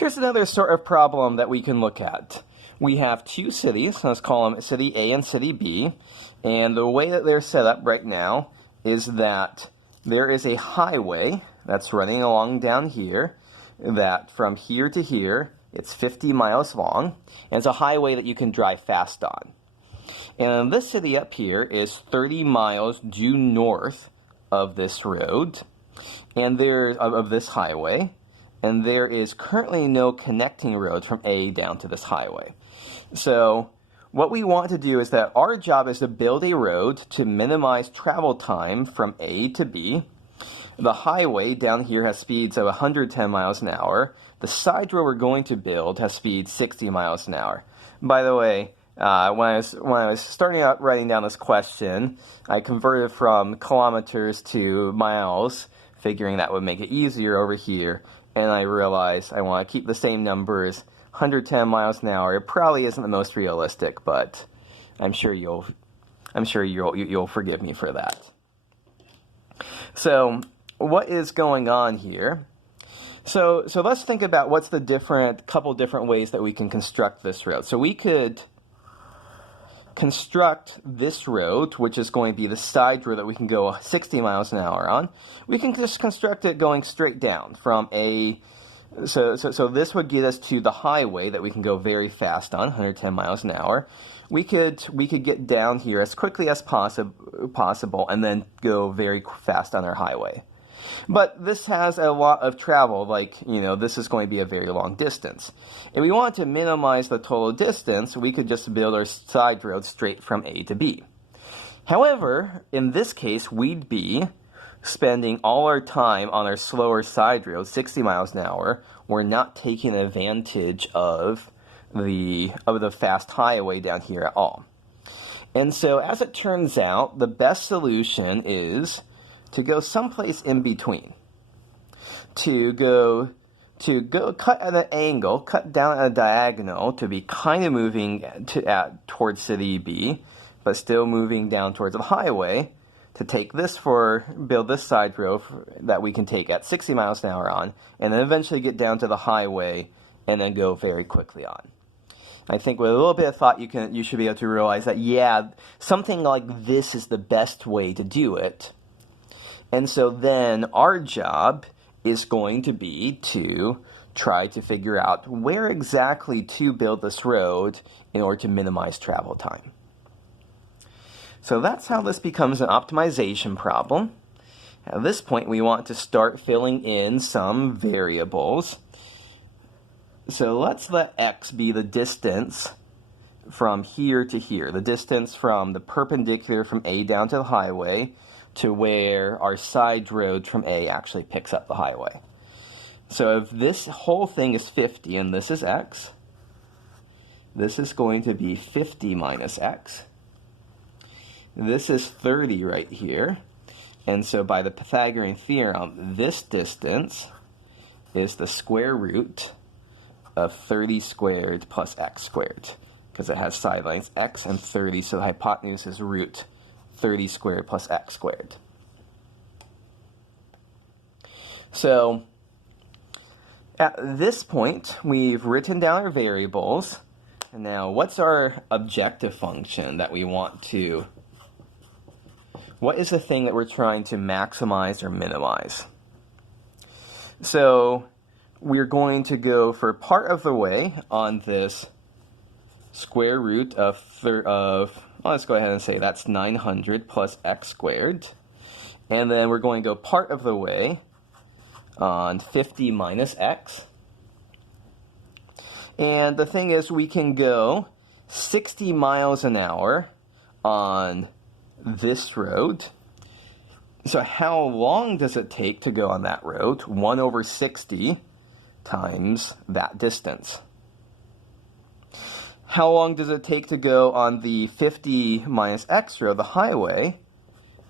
Here's another sort of problem that we can look at. We have two cities, let's call them City A and City B, and the way that they're set up right now is that there is a highway that's running along down here, that from here to here, it's 50 miles long, and it's a highway that you can drive fast on. And this city up here is 30 miles due north of this road, and of this highway, and there is currently no connecting road from A down to this highway. So what we want to do is that our job is to build a road to minimize travel time from A to B. The highway down here has speeds of 110 miles an hour. The side road we're going to build has speeds 60 miles an hour. By the way, when I was starting out writing down this question, I converted from kilometers to miles, figuring that would make it easier over here. And I realized I want to keep the same numbers. 110 miles an hour. It probably isn't the most realistic, but I'm sure you'll forgive me for that. So, what is going on here? So let's think about what's the couple different ways that we can construct this road. So we could construct this road, which is going to be the side road that we can go 60 miles an hour on. We can just construct it going straight down from A. So this would get us to the highway that we can go very fast on, 110 miles an hour. We could get down here as quickly as possible and then go very fast on our highway. But this has a lot of travel, this is going to be a very long distance. If we want to minimize the total distance, we could just build our side road straight from A to B. However, in this case, we'd be spending all our time on our slower side road, 60 miles an hour. We're not taking advantage of the fast highway down here at all. And so, as it turns out, the best solution is to go someplace in between. To go cut at an angle, cut down at a diagonal to be kind of moving towards City B, but still moving down towards the highway, to build this side road that we can take at 60 miles an hour on, and then eventually get down to the highway and then go very quickly on. I think with a little bit of thought, you should be able to realize that, something like this is the best way to do it. And so then our job is going to be to try to figure out where exactly to build this road in order to minimize travel time. So that's how this becomes an optimization problem. At this point, we want to start filling in some variables. So let's let x be the distance from here to here, the distance from the perpendicular from A down to the highway to where our side road from A actually picks up the highway. So if this whole thing is 50 and this is x, this is going to be 50 minus x. This is 30 right here. And so by the Pythagorean theorem, this distance is the square root of 30 squared plus x squared, because it has side lengths x and 30, so the hypotenuse is root 30 squared plus x squared. So at this point, we've written down our variables. And now, what's our objective function that we want to... What is the thing that we're trying to maximize or minimize? So we're going to go for part of the way on this square root of let's go ahead and say that's 900 plus x squared. And then we're going to go part of the way on 50 minus x. And the thing is, we can go 60 miles an hour on this road. So how long does it take to go on that road? 1 over 60 times that distance. How long does it take to go on the 50 minus x road, the highway?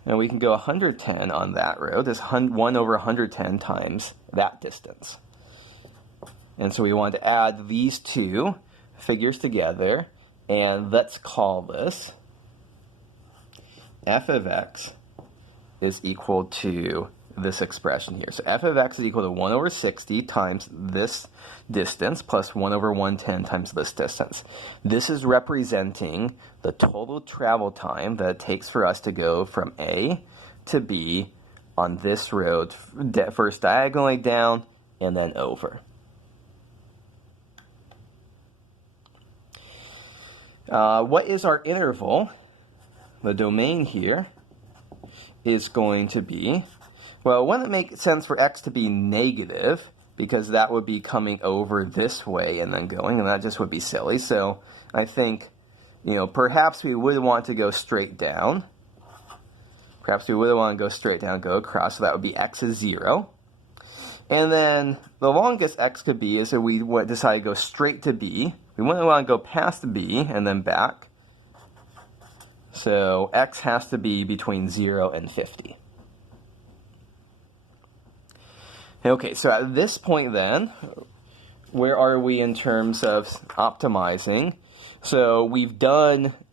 And we can go 110 on that road. It's 1 over 110 times that distance. And so we want to add these two figures together, and let's call this f of x is equal to this expression here. So f of x is equal to 1 over 60 times this distance plus 1 over 110 times this distance. This is representing the total travel time that it takes for us to go from A to B on this road, first diagonally down and then over. What is our interval? The domain here is going to be, well, it wouldn't make sense for x to be negative, because that would be coming over this way and then going, and that just would be silly. So I think, perhaps we would want to go straight down. Perhaps we would want to go straight down, go across, so that would be x is 0. And then the longest x could be is if we decide to go straight to b. We wouldn't want to go past b and then back. So x has to be between 0 and 50. Okay, so at this point then, where are we in terms of optimizing? So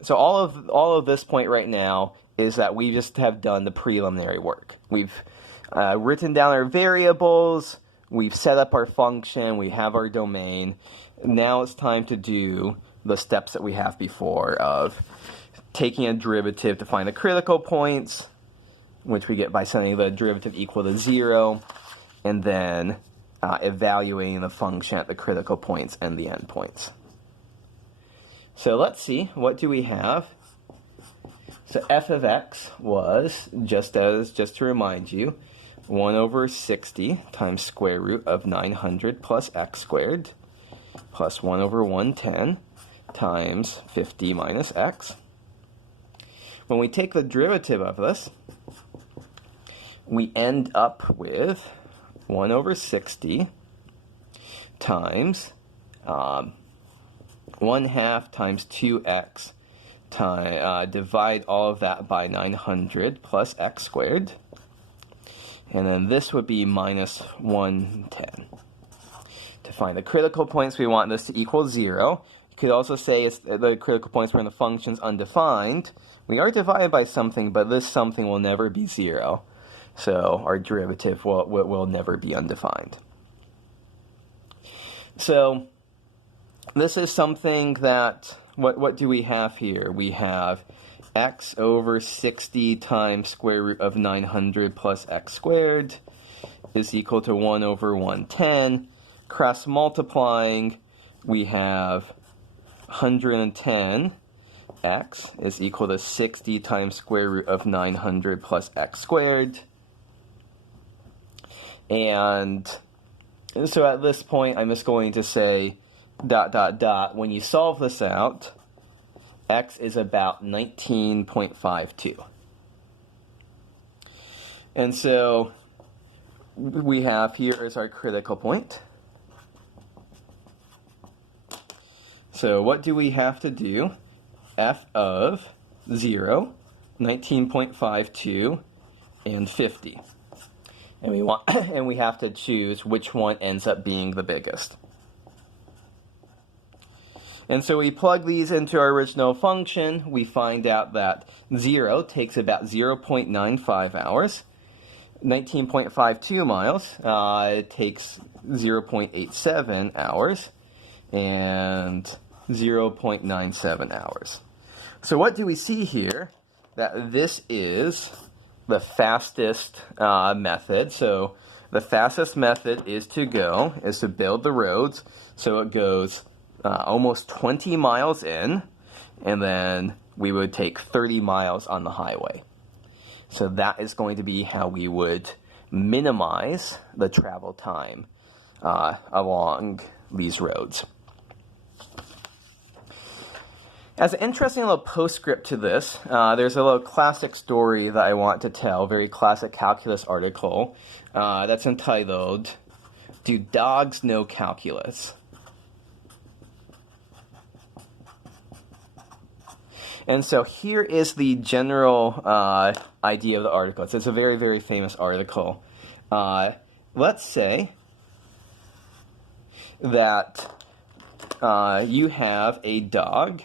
all of this point right now is that we just have done the preliminary work. We've written down our variables, we've set up our function, we have our domain. Now it's time to do the steps that we have before of taking a derivative to find the critical points, which we get by setting the derivative equal to 0, and then evaluating the function at the critical points and the endpoints. So let's see, what do we have? So f of x was, just to remind you, 1 over 60 times square root of 900 plus x squared plus 1 over 110 times 50 minus x. When we take the derivative of this, we end up with 1 over 60 times 1/2 times 2x divide all of that by 900 plus x squared. And then this would be minus 110. To find the critical points, we want this to equal 0. You could also say it's the critical points when the function's undefined. We are divided by something, but this something will never be 0. So our derivative will never be undefined. So this is something that, what do we have here? We have x over 60 times square root of 900 plus x squared is equal to 1 over 110. Cross multiplying, we have 110 x is equal to 60 times square root of 900 plus x squared. And so at this point, I'm just going to say ... When you solve this out, x is about 19.52. And so we have here is our critical point. So what do we have to do? F of 0, 19.52, and 50. And we have to choose which one ends up being the biggest. And so we plug these into our original function. We find out that 0 takes about 0.95 hours. 19.52 miles it takes 0.87 hours. And 0.97 hours. So what do we see here? That this is the fastest method. So the fastest method is to build the roads. So it goes almost 20 miles in, and then we would take 30 miles on the highway. So that is going to be how we would minimize the travel time along these roads. As an interesting little postscript to this, there's a little classic story that I want to tell, a very classic calculus article that's entitled, "Do Dogs Know Calculus?" And so here is the general idea of the article. It's a very, very famous article. Let's say that you have a dog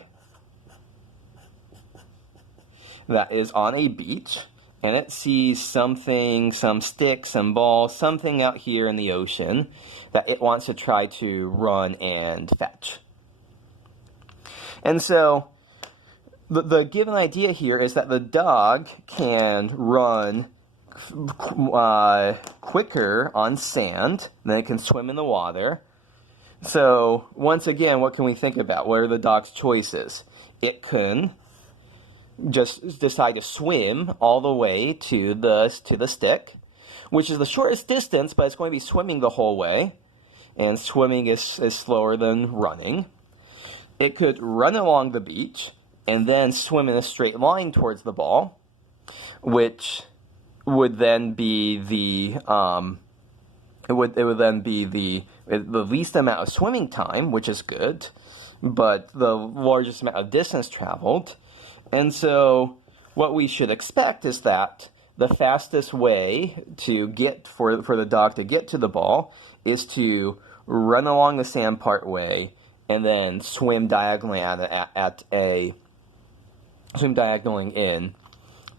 that is on a beach, and it sees something, some stick, some ball, something out here in the ocean that it wants to try to run and fetch. And so the given idea here is that the dog can run quicker on sand than it can swim in the water. So once again, what can we think about? What are the dog's choices? It can just decide to swim all the way to the stick, which is the shortest distance, but it's going to be swimming the whole way, and swimming is slower than running. It could run along the beach and then swim in a straight line towards the ball, which would then be the the least amount of swimming time, which is good, but the largest amount of distance traveled. And so what we should expect is that the fastest way to get for the dog to get to the ball is to run along the sand part way and then swim diagonally swim diagonally in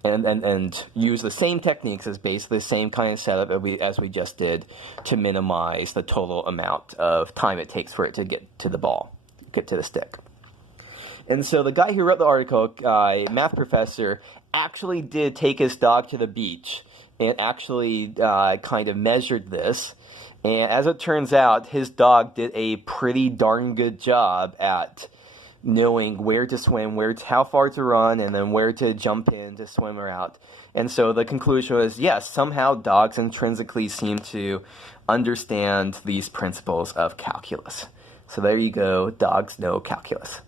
and use the same techniques, as basically the same kind of setup as we just did, to minimize the total amount of time it takes for it to get to the ball, get to the stick. And so the guy who wrote the article, math professor, actually did take his dog to the beach and actually kind of measured this. And as it turns out, his dog did a pretty darn good job at knowing where to swim, how far to run, and then where to jump in to swim or out. And so the conclusion was, yes, somehow dogs intrinsically seem to understand these principles of calculus. So there you go, dogs know calculus.